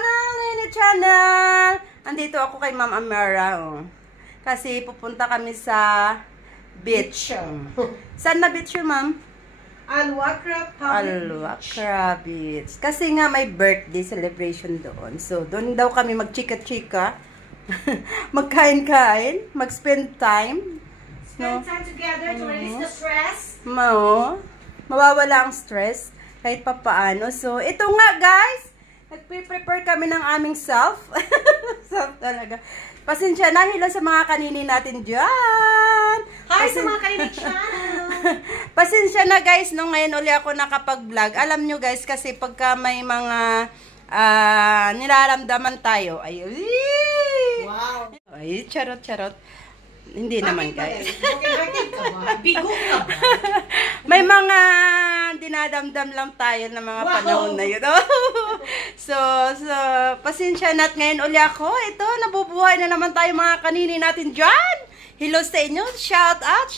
channel! Nini channel! Andito ako kay Ma'am Amara. Oh. Kasi pupunta kami sa beach. Saan na beach yun, Ma'am? Al-Wakra Al-Wakra Beach. Kasi nga may birthday celebration doon. So, doon daw kami mag-chika-chika. Magkain-kain. Mag-spend time. Spend time together to release the stress. Mawawala ang stress. Kahit pa paano. So, ito nga guys. Nagpe-prepare kami ng aming self. Self talaga. Pasensya na hila sa mga kanini natin dyan. Hi sa mga kanini channel. Pasensya na guys, nung ngayon uli ako nakapag-vlog. Alam nyo guys, kasi pagka may mga niraramdaman tayo, ay, Wow. Ay, charot. Hindi naman guys. Bigo ka ba? May mga dinadamdam lang tayo ng mga panahon na yun. So, pasensya na't ngayon uli ako. Ito, nabubuhay na naman tayo mga kanini natin dyan. Hello sa inyo. Shout out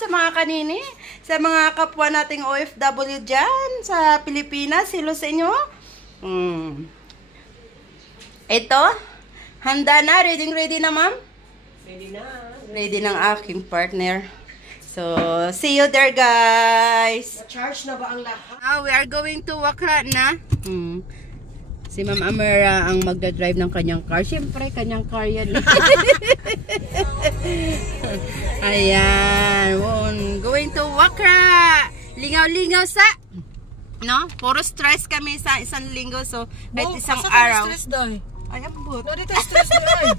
sa mga kanini. Sa mga kapwa nating OFW dyan sa Pilipinas. Hello sa inyo. Ito, handa na. Ready na, ma'am? Ready na. Ready ng aking partner. So, see you there, guys. Na-charge na ba ang lahat? Now, we are going to Wakra na. Si Ma'am Amara ang magdadrive ng kanyang car. Siyempre, kanyang car yan. Ayan. Going to Wakra. Lingaw-lingaw sa... No? Puro stress kami sa isang linggo. So, kahit isang araw. Stress dahi. Ay, abot. Dito stress dahi.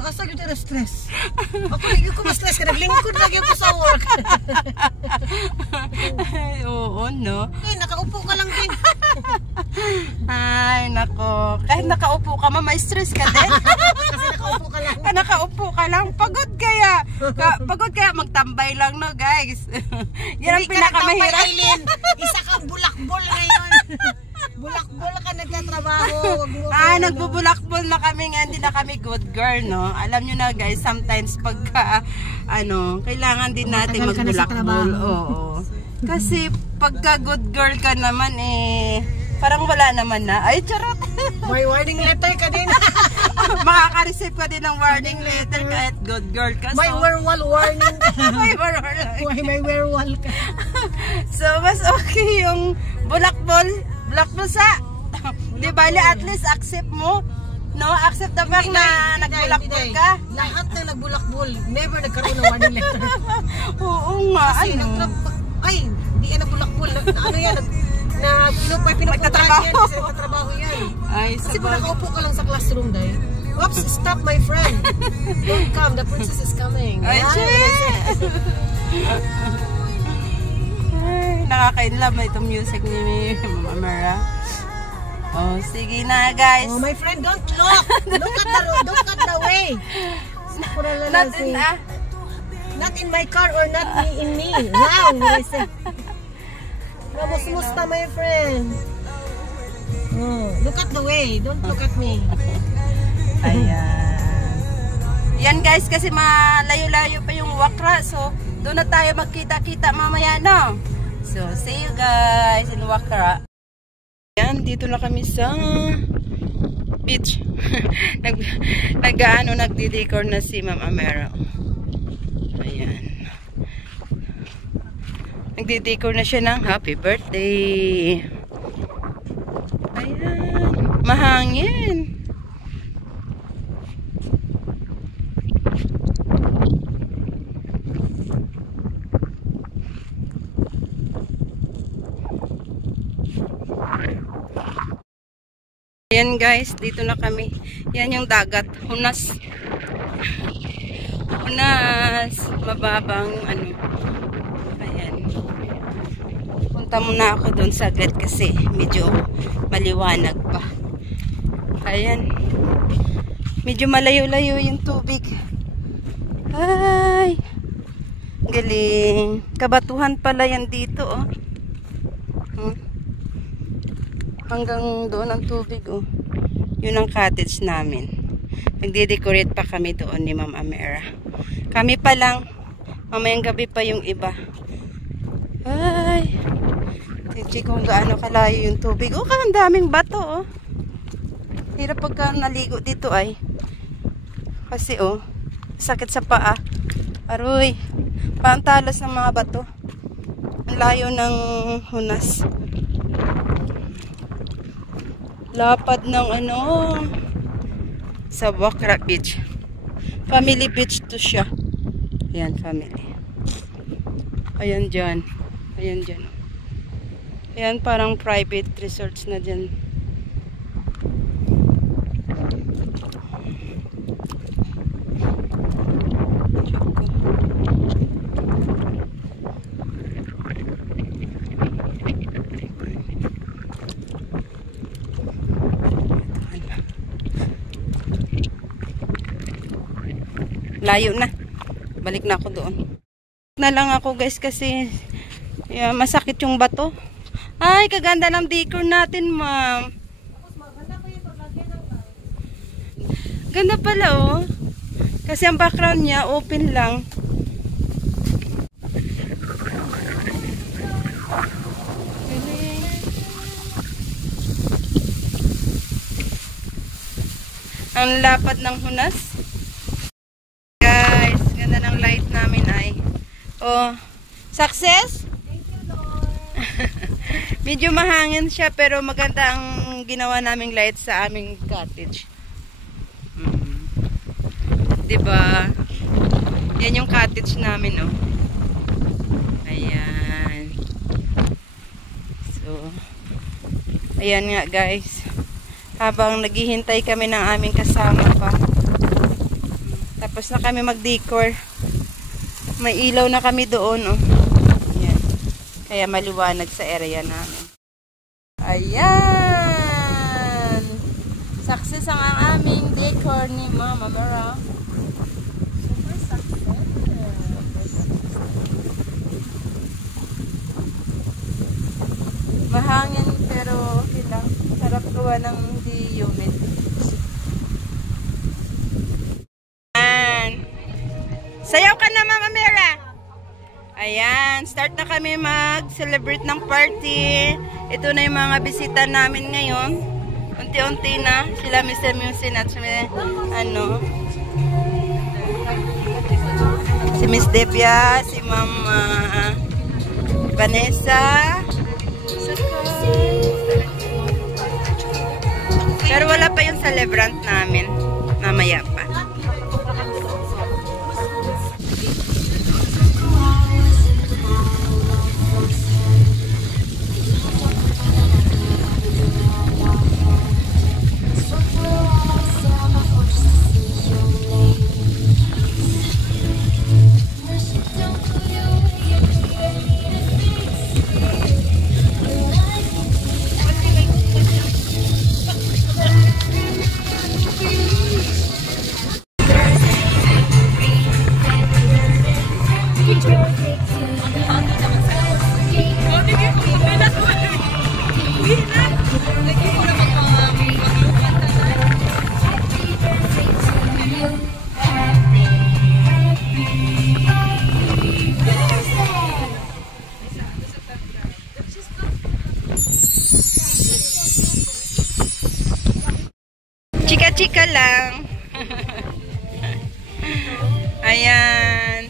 Asa kita na stress. Ako lagi ko ma-stress ka. Naglingkod lagi ako sa work. Ay, oo, no? Eh, nakaupo ka lang din. Ay, nako. Kahit nakaupo ka, may stress ka din. Kasi nakaupo ka lang. Nakaupo ka lang. Pagod kaya magtambay lang, no, guys. Yan ang pinakamahirap. Isa kang bulakbol ngayon. Bulakbol ka nagtatrabaho. Nagbubulakbol na kami nga. Hindi na kami good girl, no? Alam nyo na, guys, sometimes pagka, kailangan din natin magbulakbol. Oo. Kasi pagka good girl ka naman, parang wala naman na. Ay, charot! May warning letter ka din. Makaka-receive ka din ng warning letter kahit good girl ka. May werewolf warning. May werewolf. May werewolf ka. So, mas okay yung bulakbol sa, di ba, at least accept mo, no? Accept the fact na nagbulakbol ka. Lahat na nagbulakbol, never nagkaroon ng warning letter. Oo nga, kasi hindi yan nagbulakbol. Ano yan, pinagtatrabaho yan, kasi nagtatrabaho yan. Ay, kasi kung nakaupo ka lang sa classroom dahil, oops, stop my friend. Don't come, the princess is coming. Ay, nakaka-inlove na itong music ni Mama Amara. Oh, sige na, guys. Oh, my friend, don't look. Look at the way. Not in my car or not in me. Wow, listen. Musta, my friend. Oh, look at the way. Don't look at me. Ayan. Yan, guys, kasi malayo-layo pa yung Wakra. So, doon na tayo magkita-kita mamaya, no? So, see you guys in Wakra. Yan, dito na kami sa beach. Nagdi-decor na si Ma'am Amara. Ayan. Nagdi-decor na siya ng happy birthday. Ayan. Mahangin. Ayan guys, dito na kami. Yan yung dagat. Hunas. Mababang Ayan. Punta muna ako doon saglit kasi medyo maliwanag pa. Ayan. Medyo malayo-layo yung tubig. Ay. Galing. Kabatuhan pala yan dito, oh. Hanggang doon ang tubig, oh. Yun ang cottage namin. Nagde-decorate pa kami doon ni Ma'am Amara. Kami pa lang. Mamayang gabi pa yung iba. Ay. Tingnan kung gaano kalayo yung tubig. Oh, ang daming bato, oh. Hirap pagka naligo dito ay. Kasi oh, sakit sa paa. Aroy, pantalas ng mga bato. Ang layo ng Hunas. Lapad ng ano, sa Wakra Beach. Family beach to siya. Ayan, family. Ayan dyan. Ayan dyan. Ayan, parang private resorts na dyan. Layo na. Balik na ako doon. Na lang ako guys kasi masakit yung bato. Ay, kaganda ng decor natin, ma'am. Ganda pala, oh. Kasi ang background niya, open lang. Ang lapad ng Hunas. Guys, ganda ng light namin ay. Oh, success? Thank you, Lord. Medyo mahangin siya pero maganda ang ginawa naming light sa aming cottage. Diba? Yan yung cottage namin, oh. Ayan. So, ayan nga guys. Habang naghihintay kami ng aming kasama pa. Tapos na kami mag-decor. May ilaw na kami doon, oh. Ayan. Kaya maliwanag sa area namin. Ayan! Success ang aming decor ni Mama Mera. Super success. Mahangin pero okay lang. Sarap gawa ng hindi humid. Sayaw ka na, Mama Mera. Ayan, start na kami mag-celebrate ng party. Ito na yung mga bisita namin ngayon. Unti-unti na. Sila Mr. Musin at ano, si Miss Devia, si Mama Vanessa. Pero wala pa yung celebrant namin. Mamaya pa. Chika-chika lang. Ayan.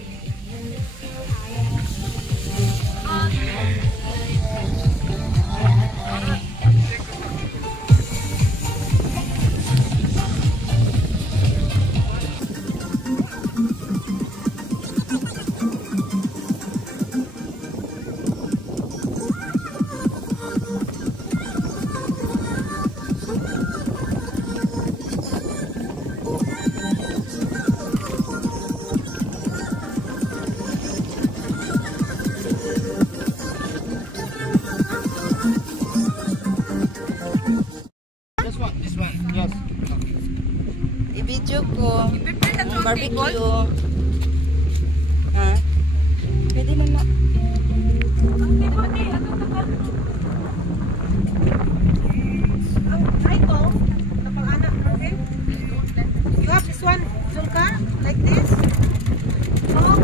I-video ko. Barbecue. Ha? Pwede na na. You have this one, Zulka, like this. Oh.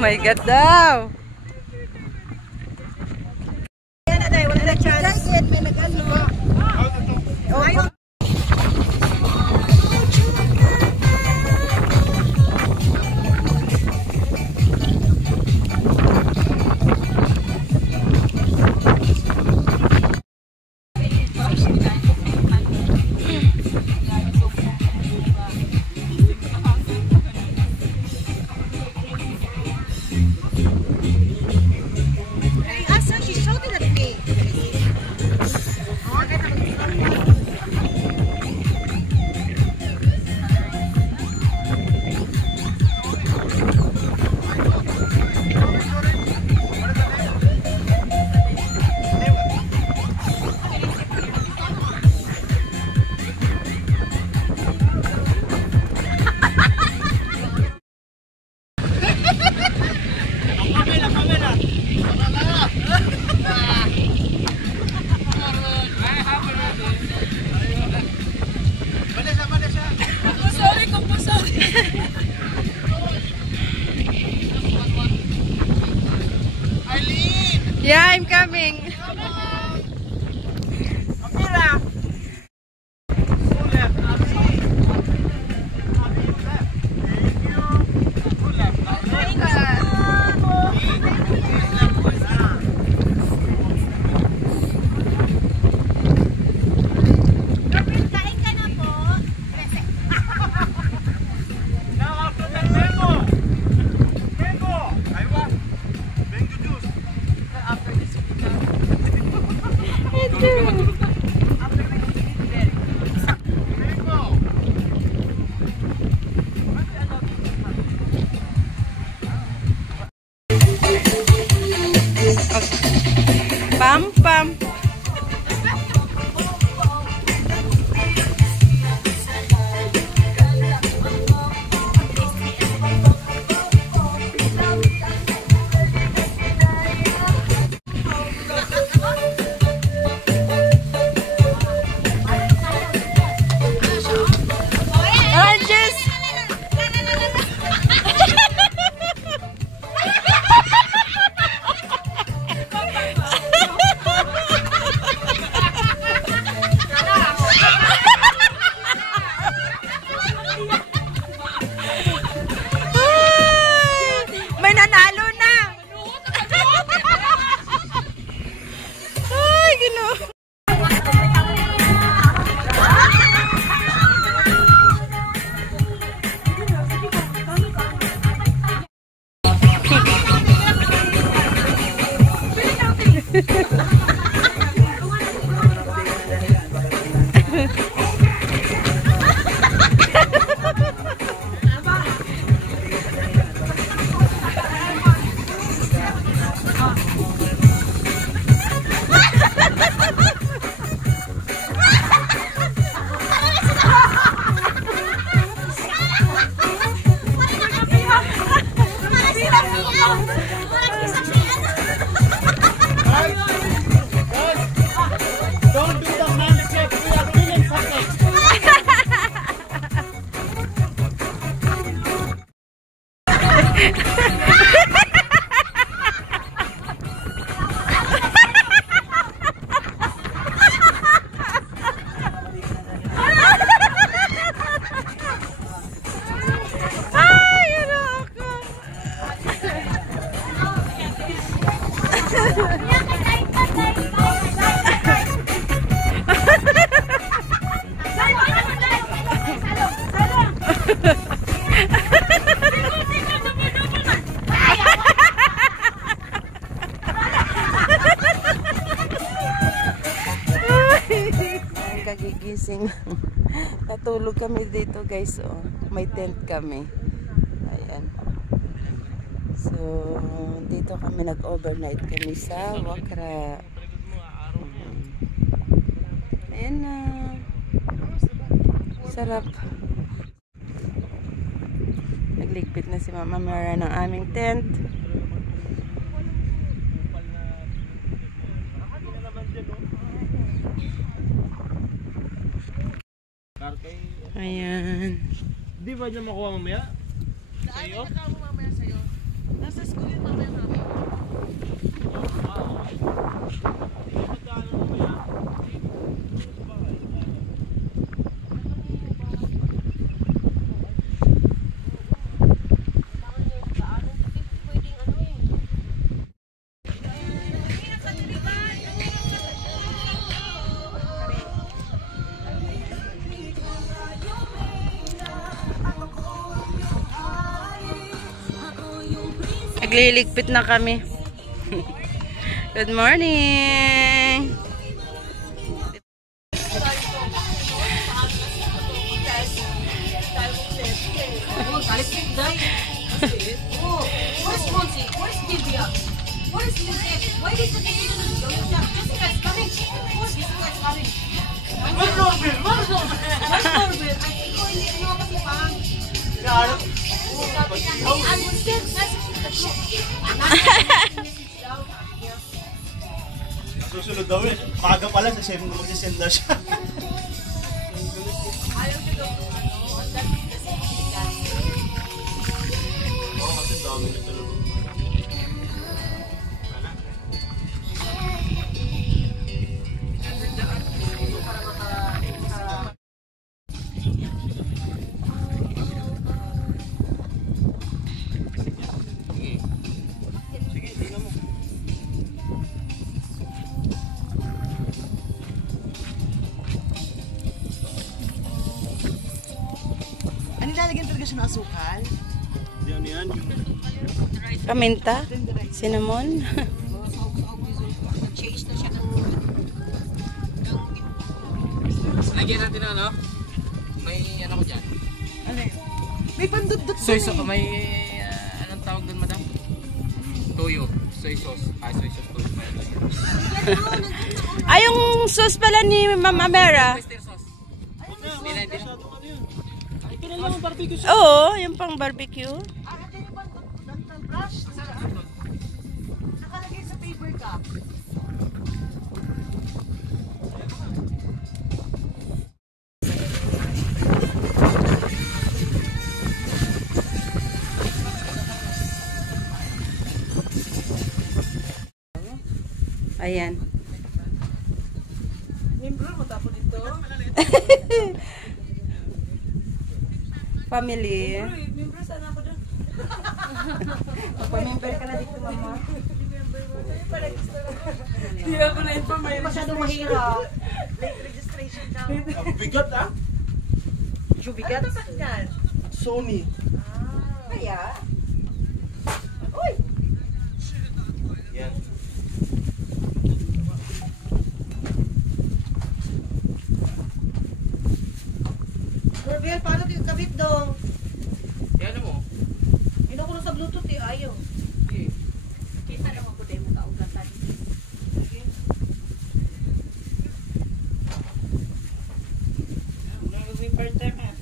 my God daw. Yan na dahil, wala na chance. May nag-ano. Ayaw. Yeah, I'm coming. Pam pam. Kagigising. Natulog kami dito guys. Oh. May tent kami. Ayan. So, dito kami nag-overnight kami sa Wakra. Ayan na. Sarap. Nagligpit na si Mama Mara ng aming tent. Ayan. Di ba niya makuha mamaya? Saan may nakamo mamaya sa'yo? Nasa school. Nagliligpit na kami. Good morning! Where's Monty? Where's Divya? Where's Lizette? Why did the baby go? Jessica's coming. Where's Jessica's coming? Where's Norbert? Where's Norbert? Where's Norbert? I think ko hindi mo kasi pang. I will send message to the group. Susunod daw eh. Maaga pala sa mag-send na siya. Ayaw ko daw ang dami kasi Oo, kasi dami na talaga. nilalagyan talaga siya ng asukal. Hindi ano yan. Paminta? Cinnamon? Change na siya ng... Lagyan natin ano? May ano ko dyan? Ano yun? May pandudot Soy sauce. May anong tawag doon, madam? Toyo. Soy sauce. Soy sauce. Toyo. Ay, yung sauce pala ni Ma'am Amera. Oyster sauce. Hindi na. Ito na lang ang barbecue sauce. Oo, yung pang barbecue. Nakalagay yung dental brush. Nakalagay sa paper cup. Ayan. Membro mo tapo dito. Family. Membro sana ako doon. Pamimber ka na dito, mama. Hindi ako na-inform. Masyadong mahirap. Late registration daw. Ang bigat ah. Bigat? Sony. Kaya? Yan. Corbel, paano kayo kabit dong? Yan mo. Ino ko na sa Bluetooth eh, ayaw. Kita naman ko din mo kaugatan. Nagawin part-time ha.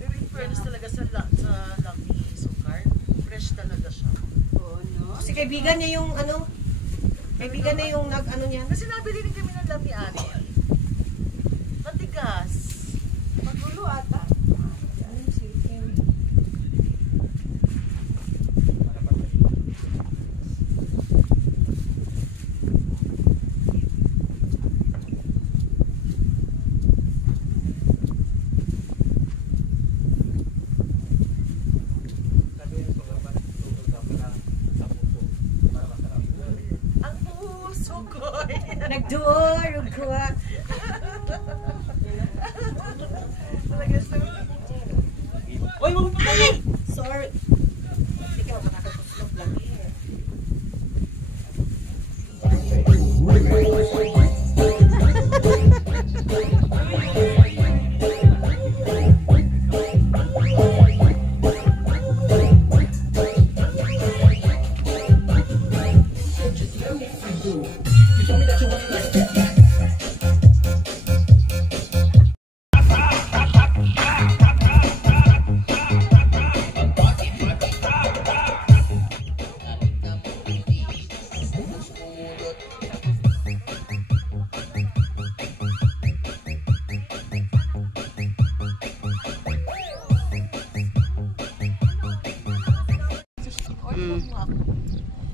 Pero in fairness talaga sa Lucky Sukar, fresh talaga siya. Oo, no? Kasi kaibigan niya yung ano, kaibigan niya yung nag-ano niya. Kasi nabili rin kami ng Lucky Ani. Matigas. Magulo ata. Ang puso ko. Nagduor ko. Oy, mamapatay! Sorry. Hindi ka makakatulog lang eh.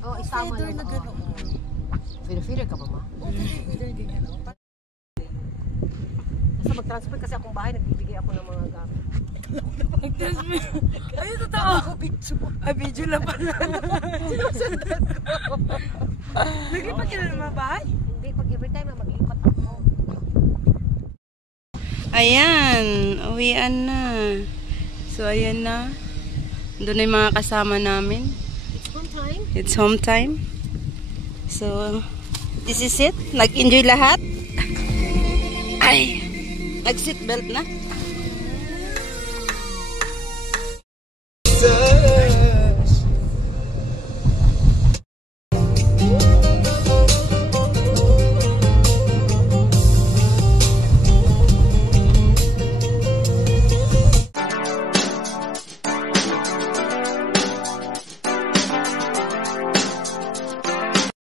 Oh, isama na gano'n. Feeder ka ba, ma? Oo, feeder ganyan. Basta mag-transfer kasi akong bahay, nagbibigay ako ng mga gamit. Nag-transfer. Ay, totoo. Ay, video lang pala. Sinusundan ko. Naglipat ka na ng mga bahay? Hindi, pag every time maglipat ako. Ayan, uwian na. So, ayan na. Doon na yung mga kasama namin. It's home time. So, this is it. Nag-enjoy lahat. Ay, nag-seatbelt na.